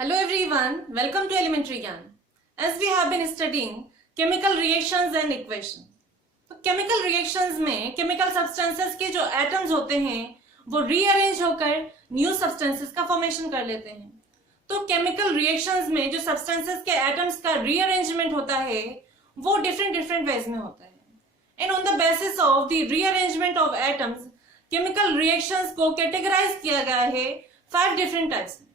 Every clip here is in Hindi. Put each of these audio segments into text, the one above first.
Hello everyone, welcome to Elementary Gyan. As we have been studying chemical reactions and equation. तो chemical reactions में chemical substances के जो atoms होते हैं वो rearrange होकर new substances का formation कर लेते हैं. तो chemical reactions में जो substances के atoms का rearrangement होता है वो different ways में होता है. And on the basis of the rearrangement of atoms, chemical reactions को categorize किया गया है 5 different types में.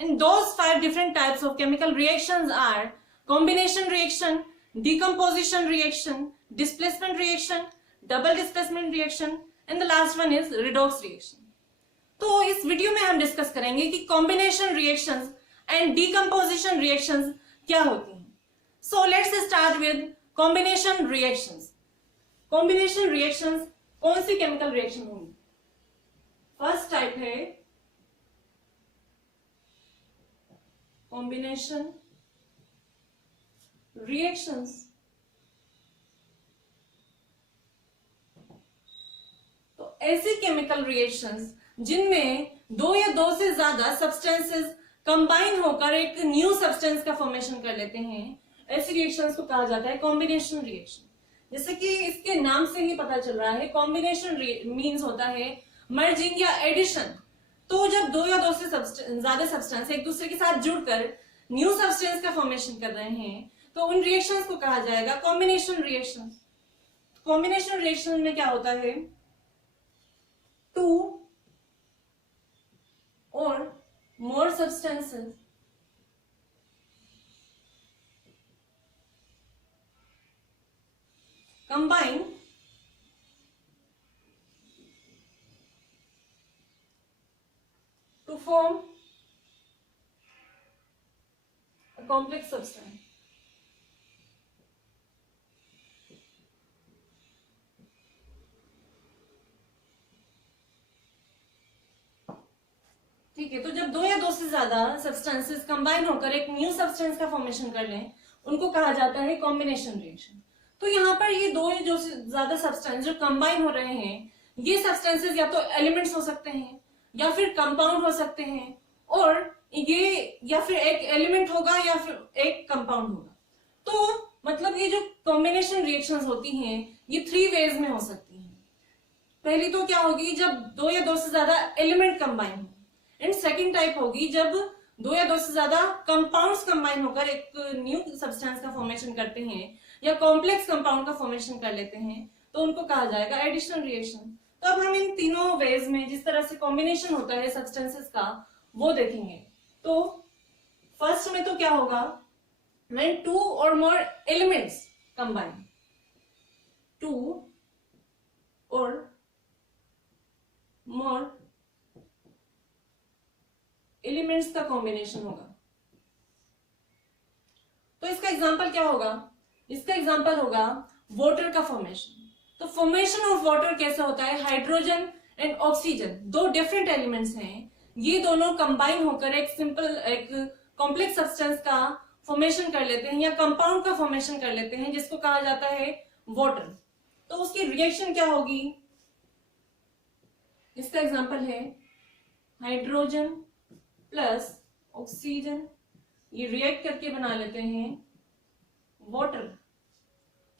And those 5 different types of chemical reactions are combination reaction, decomposition reaction, displacement reaction, double displacement reaction, and the last one is redox reaction. तो इस वीडियो में हम डिस्कस करेंगे कि combination reactions and decomposition reactions क्या होती हैं. So let's start with combination reactions. Combination reactions कौन सी chemical reaction होंगी? फर्स्ट टाइप है combination reactions. तो ऐसी केमिकल रिएक्शंस जिनमें दो या दो से ज्यादा सब्सटेंसेस कंबाइन होकर एक न्यू सब्सटेंस का फॉर्मेशन कर लेते हैं, ऐसी रिएक्शंस को कहा जाता है कॉम्बिनेशन रिएक्शन. जैसे कि इसके नाम से ही पता चल रहा है, कॉम्बिनेशन मीन्स होता है मर्जिंग या एडिशन. तो जब दो या दो से ज्यादा सब्सटेंस एक दूसरे के साथ जुड़कर न्यू सब्सटेंस का फॉर्मेशन कर रहे हैं तो उन रिएक्शंस को कहा जाएगा कॉम्बिनेशन रिएक्शन. कॉम्बिनेशन रिएक्शन में क्या होता है, to or more substances combine to form a complex substance. ठीक है, तो जब दो या दो से ज्यादा सब्सटेंसेस कंबाइन होकर एक न्यू सब्सटेंस का फॉर्मेशन कर लें उनको कहा जाता है कॉम्बिनेशन रिएक्शन. तो यहाँ पर ये दो या दो से ज्यादा सब्सटेंस जो कंबाइन हो रहे हैं, ये सब्सटेंसेस या तो एलिमेंट्स हो सकते हैं या फिर कंपाउंड हो सकते हैं, और ये या फिर एक एलिमेंट होगा या फिर एक कंपाउंड होगा. तो मतलब ये जो कॉम्बिनेशन रिएक्शंस होती हैं ये 3 वेज में हो सकती हैं. पहली तो क्या होगी, जब दो या दो से ज्यादा एलिमेंट कंबाइन हो. एंड सेकंड टाइप होगी जब दो या दो से ज्यादा कंपाउंड्स कंबाइन होकर एक न्यू सब्सटेंस का फॉर्मेशन करते हैं या कॉम्प्लेक्स कंपाउंड का फॉर्मेशन कर लेते हैं, तो उनको कहा जाएगा एडिशन रिएक्शन. तो अब हम इन तीनों वेज में जिस तरह से कॉम्बिनेशन होता है सब्सटेंसेस का वो देखेंगे. तो फर्स्ट में तो क्या होगा, when 2 or more elements combine, 2 or more elements का कॉम्बिनेशन होगा. तो इसका एग्जांपल क्या होगा, इसका एग्जांपल होगा वाटर का फॉर्मेशन. तो फॉर्मेशन ऑफ वाटर कैसे होता है, हाइड्रोजन एंड ऑक्सीजन दो डिफरेंट एलिमेंट्स हैं, ये दोनों कंबाइन होकर एक कॉम्प्लेक्स सब्सटेंस का फॉर्मेशन कर लेते हैं या कंपाउंड का फॉर्मेशन कर लेते हैं जिसको कहा जाता है वाटर. तो उसकी रिएक्शन क्या होगी, इसका एग्जांपल है हाइड्रोजन प्लस ऑक्सीजन, ये रिएक्ट करके बना लेते हैं वाटर.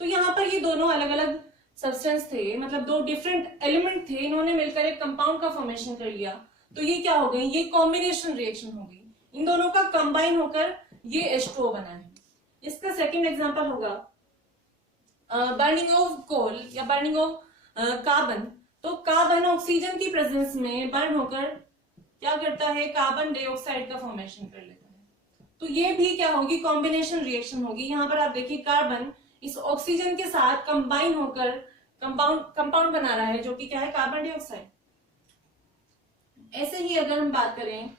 तो यहां पर ये दोनों अलग अलग सब्सटेंस थे, मतलब दो डिफरेंट एलिमेंट थे, इन्होंने मिलकर एक कंपाउंड का फॉर्मेशन कर लिया. तो ये क्या हो गई, ये कॉम्बिनेशन रिएक्शन हो गई. इन दोनों का कंबाइन होकर ये H2O बना है. इसका सेकंड एग्जांपल होगा बर्निंग ऑफ कोल या बर्निंग ऑफ कार्बन. तो कार्बन ऑक्सीजन की प्रेजेंस में बर्न होकर क्या करता है, कार्बन डाइऑक्साइड का फॉर्मेशन कर लेता है. तो ये भी क्या होगी, कॉम्बिनेशन रिएक्शन होगी. यहां पर आप देखिए कार्बन इस ऑक्सीजन के साथ कंबाइन होकर कंपाउंड बना रहा है जो कि क्या है, कार्बन डाइऑक्साइड. ऐसे ही अगर हम बात करें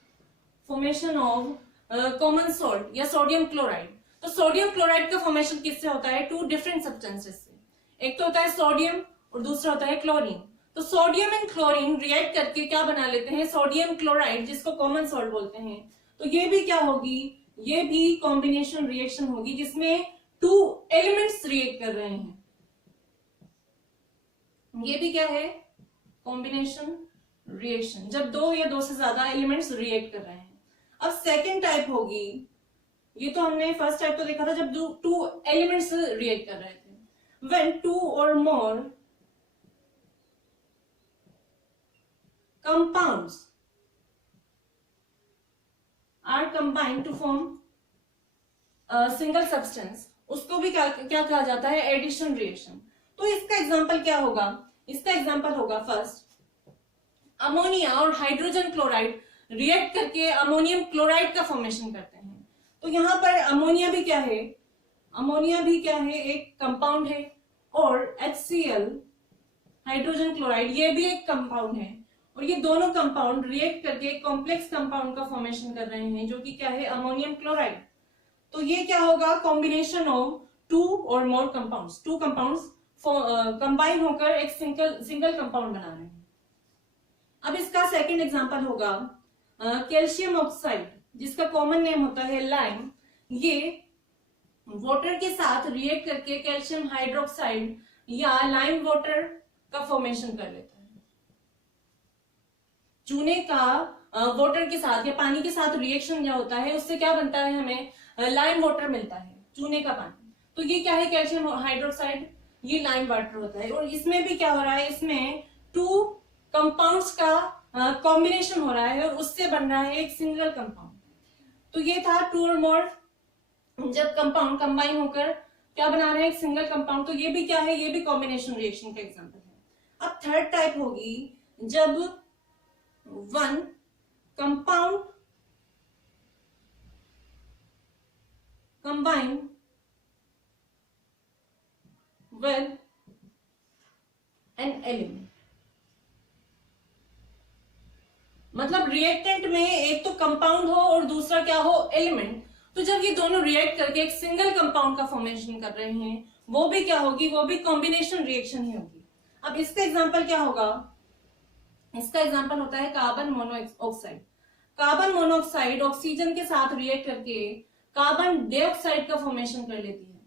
फॉर्मेशन ऑफ कॉमन सॉल्ट या सोडियम क्लोराइड, तो सोडियम क्लोराइड का फॉर्मेशन किससे होता है, 2 डिफरेंट सब्सटेंसेस से. एक तो होता है सोडियम और दूसरा होता है क्लोरीन. तो सोडियम एंड क्लोरीन रिएक्ट करके क्या बना लेते हैं, सोडियम क्लोराइड, जिसको कॉमन सॉल्ट बोलते हैं. तो ये भी क्या होगी, ये भी कॉम्बिनेशन रिएक्शन होगी जिसमें 2 एलिमेंट्स रिएक्ट कर रहे हैं. ये भी क्या है, कॉम्बिनेशन रिएक्शन, जब दो या दो से ज्यादा एलिमेंट्स रिएक्ट कर रहे हैं. अब सेकेंड टाइप होगी, ये तो हमने फर्स्ट टाइप तो देखा था जब टू एलिमेंट्स रिएक्ट कर रहे थे, when two or more compounds are combined to form single substance, उसको भी क्या क्या कहा जाता है, एडिशन रिएक्शन। तो इसका एग्जांपल क्या होगा, इसका एग्जांपल होगा फर्स्ट अमोनिया और हाइड्रोजन क्लोराइड रिएक्ट करके अमोनियम क्लोराइड का फॉर्मेशन करते हैं। तो यहां पर अमोनिया भी क्या है, अमोनिया भी क्या है, एक कंपाउंड है, और HCl हाइड्रोजन क्लोराइड ये भी एक कंपाउंड है, और ये दोनों कंपाउंड रिएक्ट करके एक कॉम्प्लेक्स कंपाउंड का फॉर्मेशन कर रहे हैं जो कि क्या है, अमोनियम क्लोराइड। तो ये क्या होगा, combination of to or more compounds, two compounds combine होकर एक सिंगल कंपाउंड बना रहे हैं। अब इसका सेकंड एग्जांपल होगा कैल्शियम ऑक्साइड, जिसका कॉमन नेम होता है लाइम। ये वाटर के साथ रिएक्ट करके कैल्शियम हाइड्रोक्साइड या लाइम वाटर का फॉर्मेशन कर लेता है। चूने का वाटर के साथ या पानी के साथ रिएक्शन क्या होता है, उससे क्या बनता है, हमें लाइम वाटर मिलता है, चूने का पानी। तो ये क्या है, कैल्शियम हाइड्रोक्साइड, ये लाइम वाटर होता है। और इसमें भी क्या हो रहा है, इसमें टू कंपाउंड्स का कॉम्बिनेशन हो रहा है और उससे बन रहा है एक सिंगल कंपाउंड। तो ये था टू और मोर, जब कंपाउंड कंबाइन होकर क्या बना रहे हैं, एक सिंगल कंपाउंड। तो ये भी क्या है, ये भी कॉम्बिनेशन रिएक्शन का एग्जांपल है। अब थर्ड टाइप होगी जब one compound combine with an element, मतलब रिएक्टेंट में एक तो कंपाउंड हो और दूसरा क्या हो, एलिमेंट। तो जब ये दोनों रिएक्ट करके एक सिंगल कंपाउंड का फॉर्मेशन कर रहे हैं, वो भी क्या होगी, वो भी कॉम्बिनेशन रिएक्शन ही होगी। अब इसका एग्जांपल क्या होगा, इसका एग्जांपल होता है carbon monoxide. Carbon monoxide oxygen के साथ रिएक्ट करके कार्बन डाइऑक्साइड का फॉर्मेशन कर लेती है।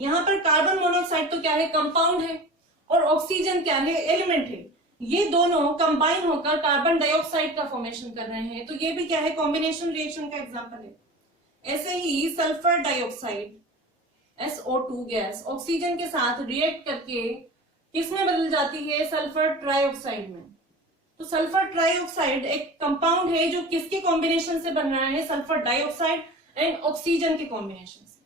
यहां पर कार्बन मोनोऑक्साइड तो क्या है, कंपाउंड है, और ऑक्सीजन क्या है, एलिमेंट है। ये दोनों कंबाइन होकर कार्बन डाइऑक्साइड का फॉर्मेशन कर रहे हैं। तो ये भी क्या है, कॉम्बिनेशन रिएक्शन का एग्जांपल है। ऐसे ही sulphur dioxide SO2 gas oxygen के साथ रिएक्ट करके किसमें बदल जाती है, सल्फर ट्राइऑक्साइड में। तो सल्फर ट्राइऑक्साइड एक कंपाउंड है जो किसके कॉम्बिनेशन से बन रहा है, सल्फर डाइऑक्साइड एंड ऑक्सीजन के कॉम्बिनेशन से।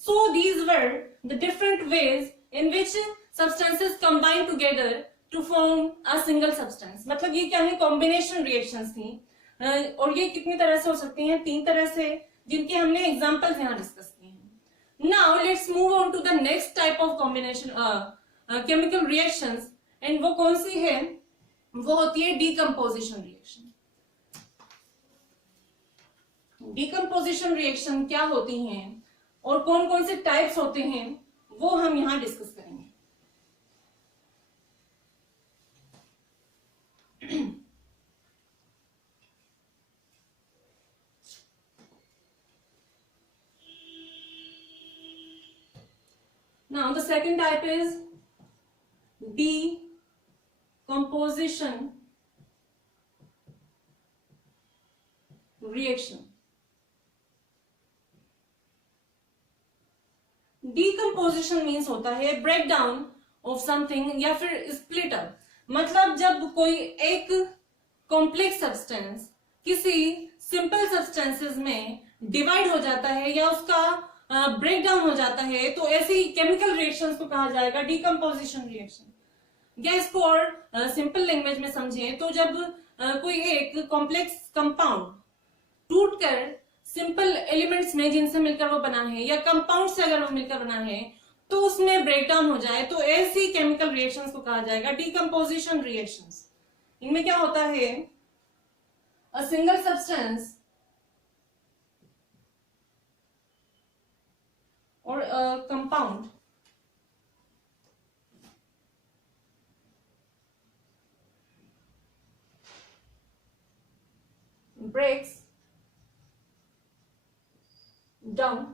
So these were the different ways in which substances combine together to form a single substance. मतलब ये क्या है, कॉम्बिनेशन रिएक्शंस थी, और ये कितनी तरह से हो सकती हैं, 3 तरह से, जिनके हमने एग्जांपल्स यहां डिस्कस किए हैं। Now let's move on to the next type of combination chemical reactions, and वो कौन सी है, वो होती है डीकंपोजिशन रिएक्शन। डीकंपोजिशन रिएक्शन क्या होती हैं और कौन कौन से टाइप्स होते हैं, वो हम यहां डिस्कस करेंगे। Now the second type is decomposition reaction. Decomposition means होता है breakdown of something या फिर split up। मतलब जब कोई एक कॉम्प्लेक्स सब्सटेंस किसी सिंपल सब्सटेंसेस में डिवाइड हो जाता है या उसका ब्रेक डाउन हो जाता है, तो ऐसी केमिकल रिएक्शंस को कहा जाएगा डीकंपोजिशन रिएक्शन। या इसको और सिंपल लैंग्वेज में समझें तो जब कोई एक कॉम्प्लेक्स कंपाउंड टूटकर सिंपल एलिमेंट्स में जिनसे मिलकर वो बना है या कंपाउंड से अगर वो मिलकर बना है तो उसमें ब्रेक डाउन हो जाए, तो ऐसी केमिकल रिएक्शंस को कहा जाएगा डीकंपोजिशन रिएक्शंस। इनमें क्या होता है, अ single substance or a compound breaks down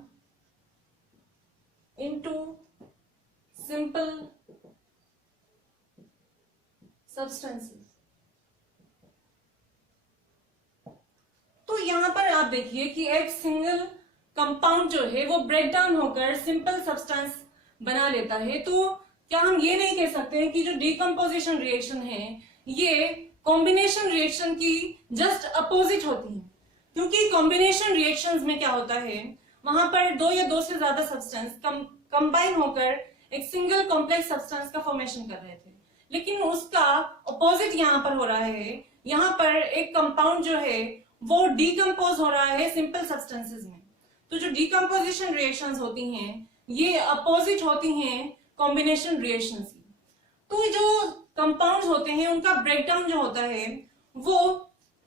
into simple substances। तो यहाँ पर आप देखिए कि एक सिंगल कंपाउंड जो है वो ब्रेक डाउन होकर सिंपल सब्सटेंस बना लेता है। तो क्या हम ये नहीं कह सकते हैं कि जो डिकम्पोजिशन रिएक्शन है ये कॉम्बिनेशन रिएक्शन की जस्ट अपोजिट होती है? क्योंकि कॉम्बिनेशन रिएक्शंस में क्या होता है, वहां पर दो या दो से ज्यादा सब्सटेंस कंबाइन होकर एक सिंगल कॉम्प्लेक्स सब्सटेंस का फॉर्मेशन कर रहे थे, लेकिन उसका अपोजिट यहाँ पर हो रहा है। यहाँ पर एक कंपाउंड जो है वो डिकम्पोज हो रहा है सिंपल सब्सटेंसेस में। तो जो डिकम्पोजिशन रिएक्शंस होती हैं ये अपोजिट होती हैं कॉम्बिनेशन रिएक्शंस की। तो जो कंपाउंड्स होते हैं उनका ब्रेकडाउन जो होता है वो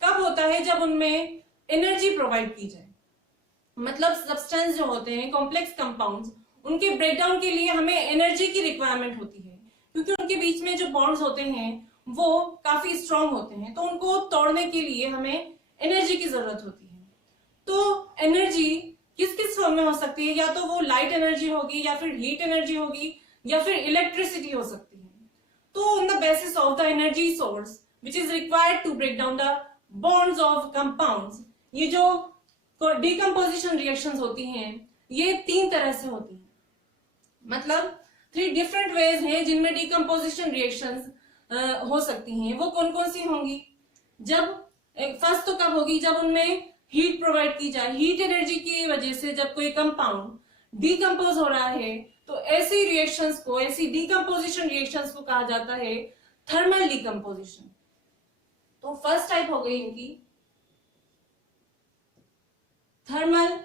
कब होता है, जब उनमें एनर्जी प्रोवाइड की जाए। मतलब सब्सटेंस जो होते हैं कॉम्प्लेक्स कंपाउंड्स, उनके ब्रेकडाउन के लिए हमें एनर्जी की रिक्वायरमेंट होती है, क्योंकि उनके बीच में जो बॉन्ड्स होते हैं वो काफी स्ट्रांग होते हैं, तो उनको तोड़ने के लिए हमें एनर्जी की जरूरत होती है। तो एनर्जी किस किस फॉर्म में हो सकती है, या तो वो लाइट एनर्जी होगी, या फिर हीट एनर्जी होगी, या फिर इलेक्ट्रिसिटी हो सकती है। तो on the basis of the energy source which is required to break down the bonds of compounds, ये जो डिकम्पोजिशन रिएक्शंस होती हैं ये तीन तरह से होती हैं। मतलब 3 डिफरेंट वेज हैं जिनमें डिकम्पोजिशन रिएक्शंस हो सकती हैं। वो कौन कौन सी होंगी? जब फर्स्ट तो कब होगी, जब उनमें हीट प्रोवाइड की जाए, हीट एनर्जी की वजह से जब कोई कंपाउंड डिकम्पोज हो रहा है तो ऐसी रिएक्शंस को, ऐसी डिकम्पोजिशन रिएक्शंस को कहा जाता है थर्मल डिकम्पोजिशन। तो फर्स्ट टाइप हो गई इनकी thermal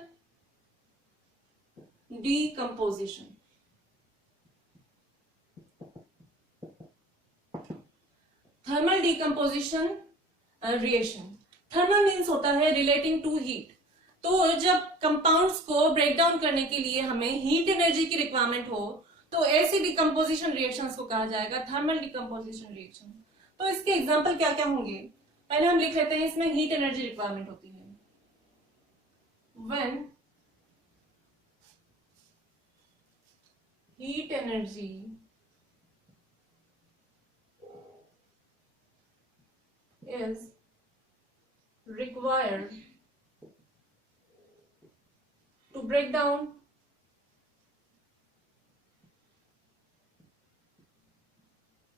decomposition. Thermal decomposition reaction, thermal means होता है रिलेटिंग टू हीट। तो जब कंपाउंड्स को ब्रेक डाउन करने के लिए हमें हीट एनर्जी की रिक्वायरमेंट हो तो ऐसी डिकम्पोजिशन रिएक्शंस को कहा जाएगा थर्मल डिकम्पोजिशन रिएक्शन। तो इसके एग्जांपल क्या क्या होंगे, पहले हम लिख लेते हैं। इसमें हीट एनर्जी रिक्वायरमेंट होती है। When heat energy is required to break down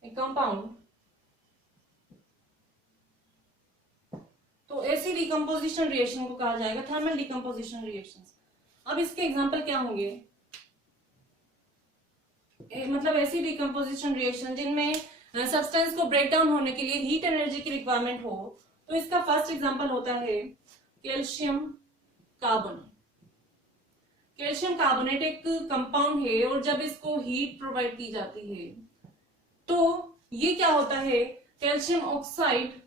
a compound, तो ऐसी डिकम्पोजिशन रिएक्शन को कहा जाएगा थर्मल डिकम्पोजिशन रिएक्शंस। अब इसके एग्जांपल क्या होंगे, मतलब ऐसी डिकम्पोजिशन रिएक्शन जिनमें सब्सटेंस को ब्रेक डाउन होने के लिए हीट एनर्जी की रिक्वायरमेंट हो। तो इसका फर्स्ट एग्जांपल होता है कैल्शियम कार्बोनेट। कैल्शियम कार्बोनेट एक कंपाउंड है और जब इसको हीट प्रोवाइड की जाती है तो ये क्या होता है, calcium oxide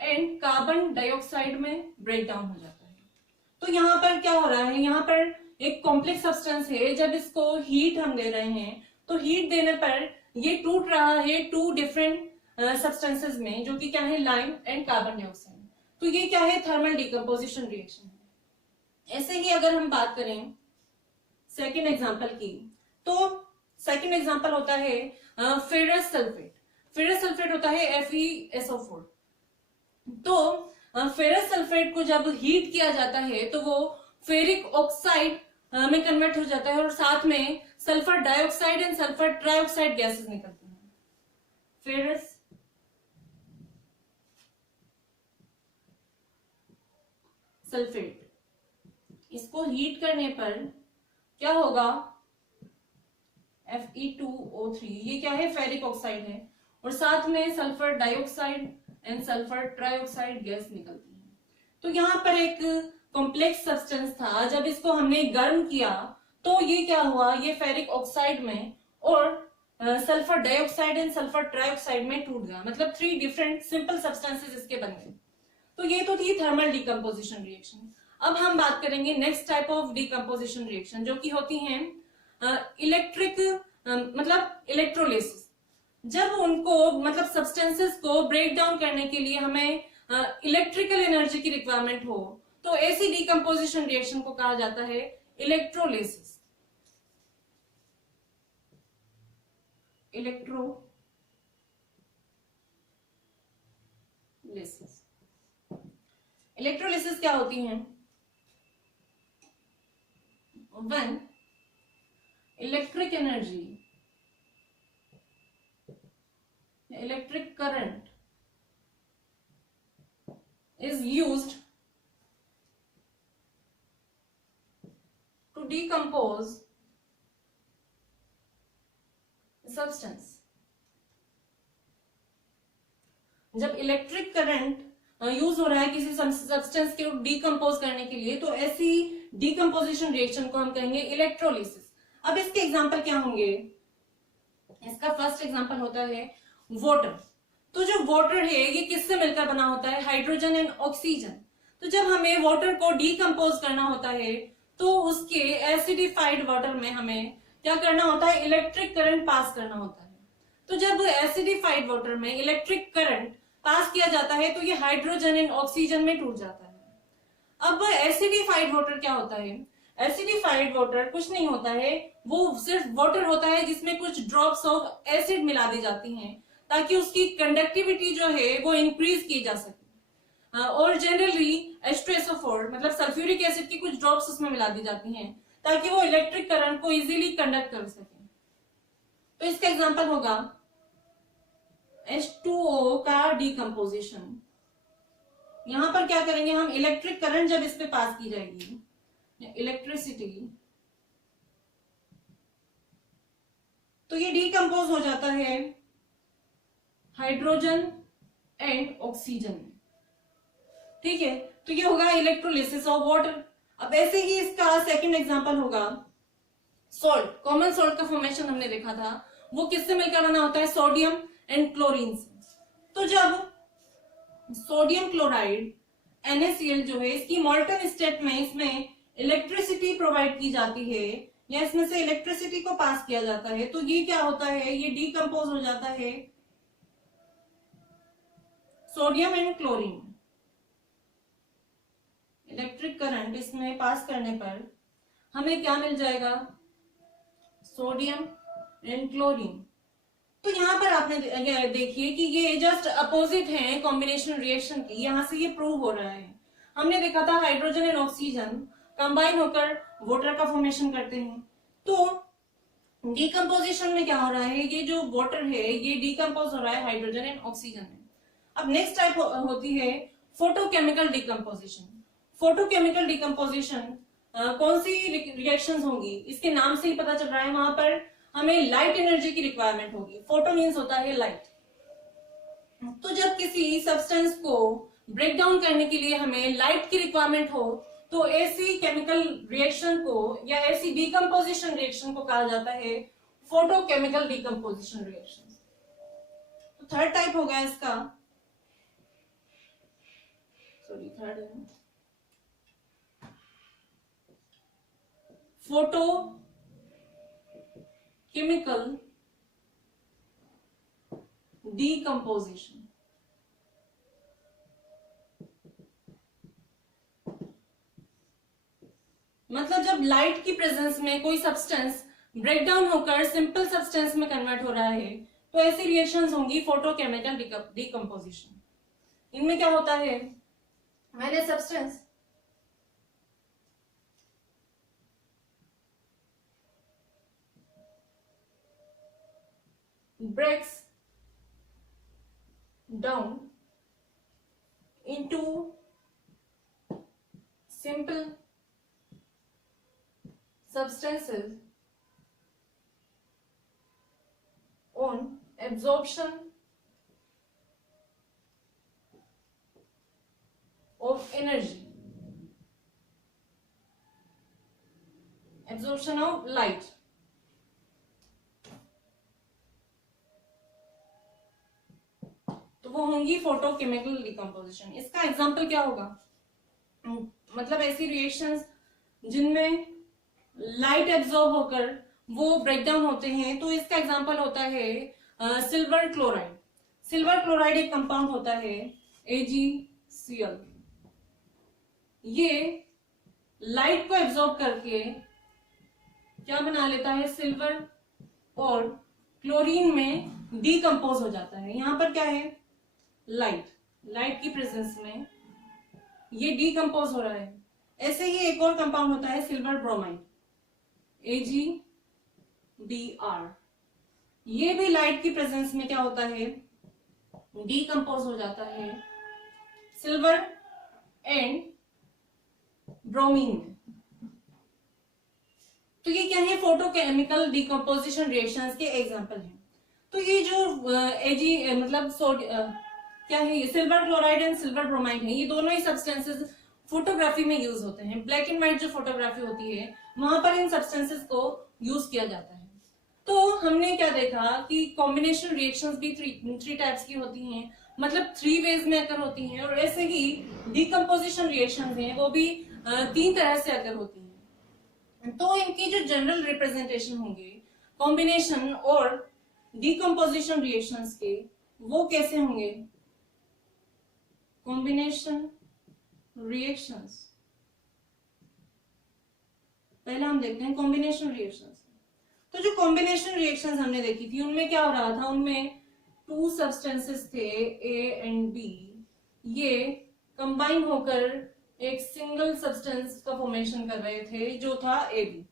and carbon dioxide में ब्रेक डाउन हो जाता है। तो यहाँ पर क्या हो रहा है, यहाँ पर एक कॉम्प्लेक्स सब्सटेंस है, जब इसको हीट हम दे रहे हैं तो हीट देने पर ये टूट रहा है 2 डिफरेंट सब्सटेंसेस में, जो कि क्या है, लाइम एंड कार्बन डाइऑक्साइड। तो ये क्या है, थर्मल डिकम्पोजिशन रिएक्शन है। ऐसे ही अगर हम बात करें सेकेंड एग्जांपल की, तो सेकेंड एग्जांपल होता है फेरस सल्फेट। फेरस सल्फेट होता है FeSO4। तो फेरस सल्फेट को जब हीट किया जाता है तो वो फेरिक ऑक्साइड में कन्वर्ट हो जाता है और साथ में sulphur dioxide and sulphur trioxide gases निकलती हैं। फेरस सल्फेट, इसको हीट करने पर क्या होगा, Fe2O3, ये क्या है, फेरिक ऑक्साइड है और साथ में sulphur dioxide and sulphur trioxide gas निकलती है। तो यहाँ पर एक कॉम्प्लेक्स सब्सटेंस था, जब इसको हमने गर्म किया तो ये क्या हुआ, ये फेरिक ऑक्साइड में और sulphur dioxide and sulphur trioxide में टूट गया। मतलब 3 डिफरेंट सिंपल सब्सटेंसेस इसके बन गए। तो ये तो थी थर्मल डिकम्पोजिशन रिएक्शन। अब हम बात करेंगे next type of decomposition reaction, जो कि होती हैं इलेक्ट्रिक मतलब इलेक्ट्रोलिसिस। जब उनको मतलब सब्सटेंसेस को ब्रेक डाउन करने के लिए हमें इलेक्ट्रिकल एनर्जी की रिक्वायरमेंट हो तो ऐसी डिकम्पोजिशन रिएक्शन को कहा जाता है इलेक्ट्रोलिसिस। इलेक्ट्रोलिसिस इलेक्ट्रोलिसिस क्या होती है? when electric energy, electric current is used to decompose substance. जब इलेक्ट्रिक करंट यूज हो रहा है किसी सब्सटेंस के डीकंपोज करने के लिए, तो ऐसी डीकंपोजिशन रिएक्शन को हम कहेंगे इलेक्ट्रोलिसिस. अब इसके एग्जांपल क्या होंगे? इसका फर्स्ट एग्जांपल होता है वाटर. तो जो वाटर है ये किससे मिलकर बना होता है? Hydrogen and oxygen. तो जब हमें वाटर को डीकंपोज करना होता है तो उसके एसिडिफाइड वाटर में हमें क्या करना होता है? इलेक्ट्रिक करंट पास करना होता है. तो जब एसिडिफाइड वाटर में इलेक्ट्रिक करंट पास किया जाता है तो ये हाइड्रोजन एंड ऑक्सीजन में टूट जाता है. अब एसिडिफाइड वाटर क्या होता है? एसिडिफाइड वाटर कुछ नहीं होता है, वो सिर्फ वाटर होता है जिसमें कुछ ड्रॉप्स ऑफ एसिड मिला दी जाती हैं ताकि उसकी कंडक्टिविटी जो है वो इंक्रीज की जा सके. और जनरली H2SO4 मतलब सल्फ्यूरिक एसिड की कुछ ड्रॉप्स उसमें मिला दी जाती हैं ताकि वो इलेक्ट्रिक करंट को इजीली कंडक्ट कर सके. तो इसका एग्जांपल होगा H2O का डीकंपोजिशन. यहां पर क्या करेंगे हम? इलेक्ट्रिक करंट जब इस पे पास की जाएगी, इलेक्ट्रिसिटी, तो ये डीकंपोज हो जाता है हाइड्रोजन एंड ऑक्सीजन में. ठीक है, तो ये होगा इलेक्ट्रोलिसिस ऑफ वाटर. अब ऐसे ही इसका सेकंड एग्जांपल होगा सॉल्ट. कॉमन सॉल्ट का फॉर्मेशन हमने देखा था, वो किससे मिलकर बना होता है? सोडियम एंड क्लोरीन से. तो जब सोडियम क्लोराइड NaCl जो है इसकी मॉल्टन स्टेट में इसमें इलेक्ट्रिसिटी प्रोवाइड की जाती है या इसमें से इलेक्ट्रिसिटी को पास किया जाता है, तो ये क्या होता है? ये डीकंपोज हो जाता है sodium and chlorine. Electric current इसमें पास करने पर हमें क्या मिल जाएगा? Sodium and chlorine. तो यहां पर आपने देखिए कि ये जस्ट अपोजिट है कॉम्बिनेशन रिएक्शन की. यहां से ये प्रूव हो रहा है. हमने देखा था हाइड्रोजन एंड ऑक्सीजन कंबाइन होकर वाटर का फॉर्मेशन करते हैं. तो डीकंपोजिशन में क्या हो रहा है? ये जो वाटर है ये डीकंपोज हो रहा है हाइड्रोजन एंड ऑक्सीजन में. अब नेक्स्ट टाइप होती है फोटोकेमिकल डीकंपोजिशन. फोटोकेमिकल डीकंपोजिशन कौन सी रिएक्शंस होंगी? इसके नाम से ही पता चल रहा है, वहां पर हमें लाइट एनर्जी की रिक्वायरमेंट होगी. फोटो मीन्स होता है लाइट. तो जब किसी सब्सटेंस को ब्रेक डाउन करने के लिए हमें लाइट की रिक्वायरमेंट हो तो ऐसी केमिकल रिएक्शन को या ऐसी डीकंपोजिशन रिएक्शन को कहा जाता है फोटोकेमिकल डीकंपोजिशन रिएक्शन. तो थर्ड टाइप हो गया इसका, सॉरी थर्ड है फोटो केमिकल डीकंपोजिशन. मतलब जब लाइट की प्रेजेंस में कोई सब्सटेंस ब्रेक डाउन होकर सिंपल सब्सटेंस में कन्वर्ट हो रहा है तो ऐसी रिएक्शंस होंगी फोटोकेमिकल डीकंपोजिशन. इनमें क्या होता है? मैंने substance breaks down into simple substances on absorption of energy, absorption of light. तो वो होंगी फोटोकेमिकल डिकम्पोजिशन. इसका एग्जांपल क्या होगा? मतलब ऐसी रिएक्शंस जिनमें लाइट एब्जॉर्ब होकर वो ब्रेक डाउन होते हैं. तो इसका एग्जांपल होता है सिल्वर क्लोराइड. सिल्वर क्लोराइड एक कंपाउंड होता है AgCl. ये लाइट को एब्जॉर्ब करके क्या बना लेता है? सिल्वर, और क्लोरीन में डीकंपोज हो जाता है. यहां पर क्या है? लाइट. लाइट की प्रेजेंस में ये डीकम्पोज हो रहा है। ऐसे ही एक और कंपाउंड होता है सिल्वर ब्रोमाइड, AgBr। ये भी लाइट की प्रेजेंस में क्या होता है, डीकम्पोज हो जाता है सिल्वर एंड ब्रोमीन में। तो ये क्या है, फोटोकेमिकल डिकम्पोजिशन रिएक्शंस के एग्जांपल हैं। तो ये जो एजी मतलब क्या है, silver chloride and silver bromide है, ये दोनों ही सब्सटेंसेस फोटोग्राफी में यूज होते हैं। ब्लैक एंड व्हाइट जो फोटोग्राफी होती है वहां पर इन सब्सटेंसेस को यूज किया जाता है। तो हमने क्या देखा कि कॉम्बिनेशन रिएक्शंस भी थ्री टाइप्स की होती हैं, मतलब 3 वेज में अकर होती हैं। और ऐसे ही डिकम्पोजिशन रिएक्शंस हैं वो भी 3 तरह से अकर होती हैं। तो इनकी जो जनरल रिप्रेजेंटेशन होंगे कॉम्बिनेशन और डिकम्पोजिशन रिएक्शंस के, वो कैसे होंगे, कॉम्बिनेशन रिएक्शंस। पहले हम देखते हैं कॉम्बिनेशन रिएक्शंस। तो जो कॉम्बिनेशन रिएक्शंस हमने देखी थी उनमें क्या हो रहा था, उनमें 2 सब्सटेंसेस थे A एंड B, ये कंबाइन होकर एक सिंगल सब्सटेंस का फॉर्मेशन कर रहे थे जो था AB।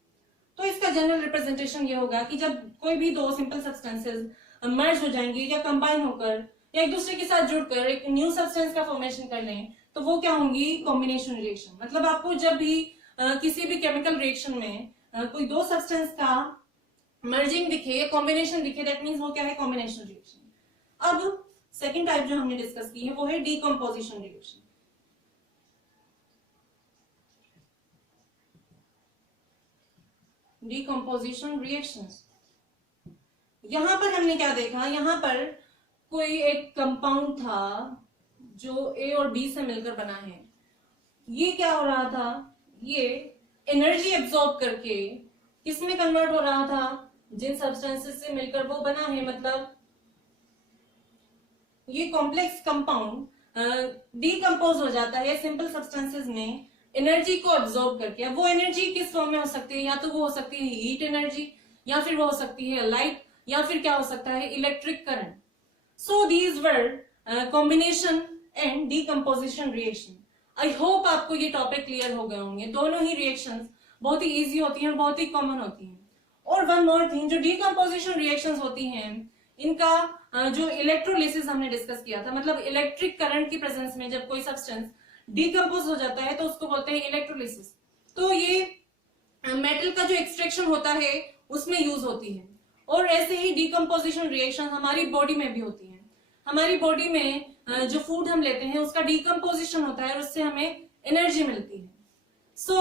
तो इसका जनरल रिप्रेजेंटेशन ये होगा कि जब कोई भी 2 सिंपल सब्सटेंसेस मर्ज हो जाएंगे या कंबाइन होकर या एक दूसरे के साथ जुड़कर एक न्यू सब्सटेंस का फॉर्मेशन कर लें, तो वो क्या होंगी, कॉम्बिनेशन रिएक्शन। मतलब आपको जब भी किसी भी केमिकल रिएक्शन में कोई 2 सब्सटेंस का मर्जिंग दिखे या कॉम्बिनेशन दिखे, दैट मींस वो क्या है, कॉम्बिनेशन रिएक्शन। अब सेकंड टाइप जो हमने डिस्कस की है वो है डीकम्पोजिशन रिएक्शन। डीकम्पोजिशन रिएक्शंस, यहां पर हमने क्या देखा, यहां पर कोई एक कंपाउंड था जो A और B से मिलकर बना है। ये क्या हो रहा था, ये एनर्जी एब्सॉर्ब करके किसमें कन्वर्ट हो रहा था, जिन सब्सटेंसेस से मिलकर वो बना है। मतलब ये कॉम्प्लेक्स कंपाउंड डीकम्पोज हो जाता है सिंपल सब्सटेंसेस में एनर्जी को एब्सॉर्ब करके। अब वो एनर्जी किस फॉर्म में हो सकती है, या तो वो हो सकती है हीट एनर्जी, या फिर वो हो सकती है लाइट, या फिर क्या हो सकता है, electric current. So these were combination and decomposition reaction. I hope आपको ये टॉपिक क्लियर हो गए होंगे। दोनों ही रिएक्शंस बहुत ही इजी होती हैं और बहुत ही कॉमन होती हैं। और वन मोर थिंग, जो डीकम्पोजिशन रिएक्शंस होती हैं इनका जो इलेक्ट्रोलिसिस हमने डिस्कस किया था, मतलब इलेक्ट्रिक करंट की प्रेजेंस में जब कोई सब्सटेंस डीकम्पोज हो जाता है तो उसको बोलते हैं इलेक्ट्रोलिसिस। तो ये मेटल का जो एक्सट्रैक्शन होता है उसमें यूज होती है। और ऐसे ही डीकम्पोजिशन रिएक्शन हमारी बॉडी में भी होती है। हमारी बॉडी में जो फूड हम लेते हैं उसका डीकम्पोजिशन होता है और उससे हमें एनर्जी मिलती है। सो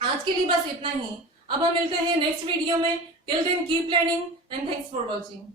आज के लिए बस इतना ही। अब हम मिलते हैं नेक्स्ट वीडियो में। Till then keep learning and thanks for watching.